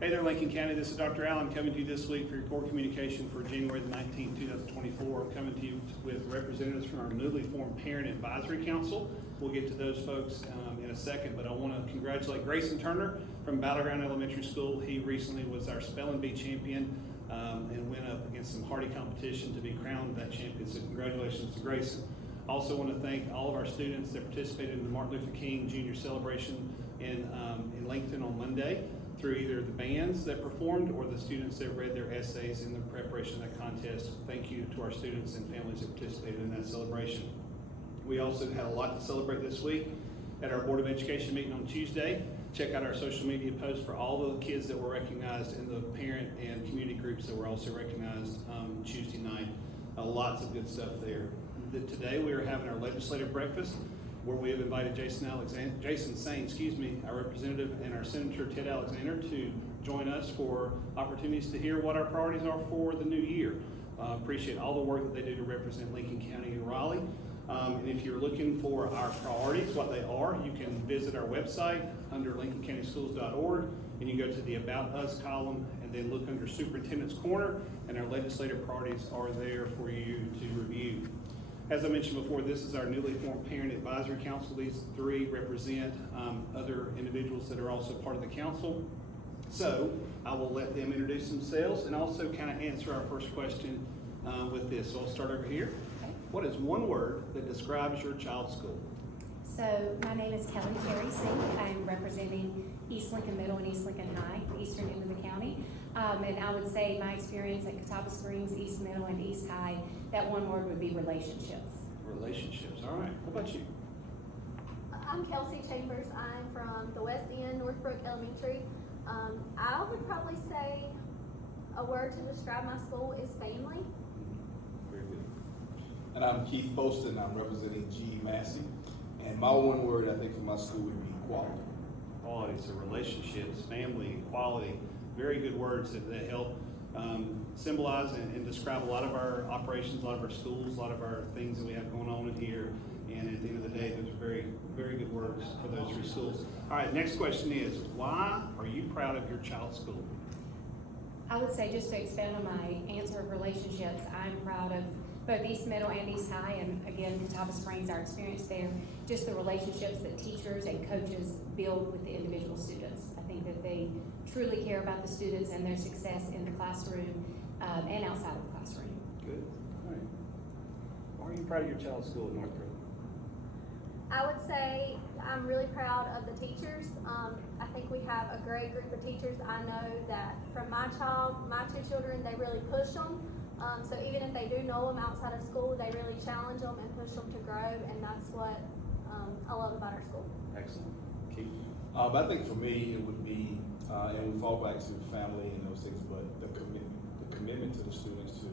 Hey there, Lincoln County. This is Dr. Allen coming to you this week for your core communication for January the 19th, 2024. I'm coming to you with representatives from our newly formed Parent Advisory Council. We'll get to those folks in a second, but I want to congratulate Grayson Turner from Battleground Elementary School. He recently was our spelling bee champion and went up against some hardy competition to be crowned that champion. So congratulations to Grayson. Also want to thank all of our students that participated in the Martin Luther King Jr. celebration in Lincoln on Monday, through either the bands that performed or the students that read their essays in the preparation of that contest. Thank you to our students and families that participated in that celebration. We also had a lot to celebrate this week at our Board of Education meeting on Tuesday. Check out our social media posts for all the kids that were recognized in the parent and community groups that were also recognized Tuesday night. Lots of good stuff there. Today we are having our legislative breakfast, where we have invited Jason Sain, our representative, and our Senator Ted Alexander to join us for opportunities to hear what our priorities are for the new year. Appreciate all the work that they do to represent Lincoln County and Raleigh. And if you're looking for our priorities, what they are, you can visit our website under lincolncountyschools.org, and you go to the About Us column and then look under Superintendent's Corner, and our legislative priorities are there for you to review. As I mentioned before, this is our newly formed Parent Advisory Council. These three represent other individuals that are also part of the council. So I will let them introduce themselves and also kind of answer our first question with this. So I'll start over here. Okay. What is one word that describes your child's school? So my name is Kelly Terry Singh. I'm representing East Lincoln Middle and East Lincoln High, the eastern end of the county. And I would say my experience at Catawba Springs, East Middle, and East High, that one word would be relationships. Relationships, all right. How about you? I'm Kelsey Chambers. I'm from the West End, Northbrook Elementary. I would probably say a word to describe my school is family. Very good. And I'm Keith Poston. I'm representing G.E. Massey. And my one word, I think, for my school would be equality. Quality, so relationships, family, equality, very good words that help symbolize and describe a lot of our operations, a lot of our schools, a lot of our things that we have going on in here. And at the end of the day, those are very, very good words for those three schools. All right, next question is, why are you proud of your child's school? I would say, just to expand on my answer of relationships, I'm proud of both East Middle and East High, and again, Catawba Springs, our experience there, just the relationships that teachers and coaches build with the individual students. I think that they truly care about the students and their success in the classroom and outside of the classroom. Good. All right. Why are you proud of your child's school at Northbrook? I would say I'm really proud of the teachers. I think we have a great group of teachers. I know that from my two children, they really push them. So even if they do know them outside of school, they really challenge them and push them to grow, and that's what I love about our school. Excellent. Keith? But I think for me, it would be, and we fall back to family and those things, but the commitment to the students to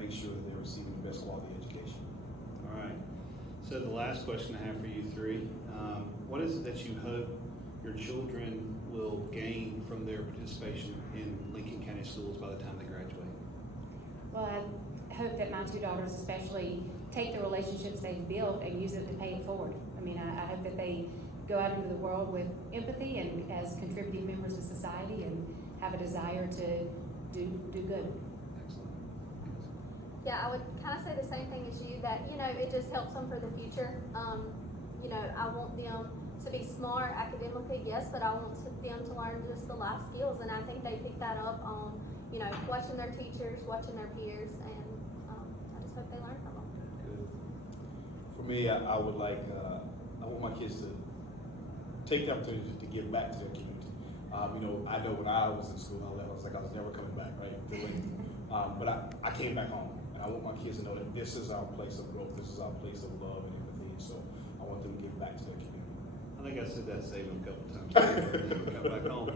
make sure that they're receiving the best quality education. All right. So the last question I have for you three, what is it that you hope your children will gain from their participation in Lincoln County schools by the time they graduate? Well, I hope that my two daughters especially take the relationships they've built and use it to pay it forward. I mean, I hope that they go out into the world with empathy and as contributing members of society and have a desire to do good. Excellent. Yeah, I would kind of say the same thing as you, that, it just helps them for the future. I want them to be smart academically, yes, but I want them to learn just the life skills, and I think they pick that up on, watching their teachers, watching their peers, and I just hope they learn from them. Good. For me, I would like, I want my kids to take the opportunity to give back to their community. I know when I was in school, I was like, I was never coming back, right? But I came back home, and I want my kids to know that this is our place of growth, this is our place of love and empathy, and so I want them to give back to their community. I think I said that statement a couple times. Come back home.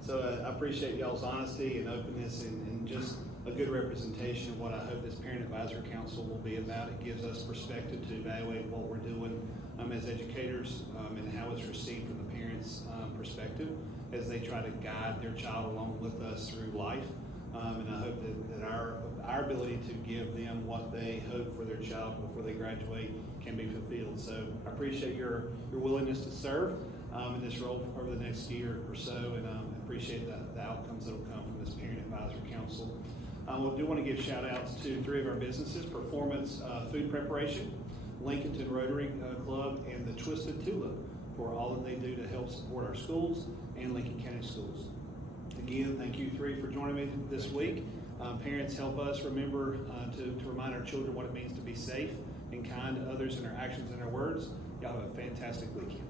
So I appreciate y'all's honesty and openness and just a good representation of what I hope this Parent Advisory Council will be about. It gives us perspective to evaluate what we're doing as educators and how it's received from the parents' perspective as they try to guide their child along with us through life. And I hope that our ability to give them what they hope for their child before they graduate can be fulfilled. So I appreciate your willingness to serve in this role over the next year or so, and appreciate the outcomes that will come from this Parent Advisory Council. We do want to give shout outs to 3 of our businesses: Performance Food Preparation, Lincolnton Rotary Club, and the Twisted Tulip, for all that they do to help support our schools and Lincoln County schools. Again, thank you 3 for joining me this week. Parents, help us remember to remind our children what it means to be safe and kind to others in our actions and our words. Y'all have a fantastic weekend.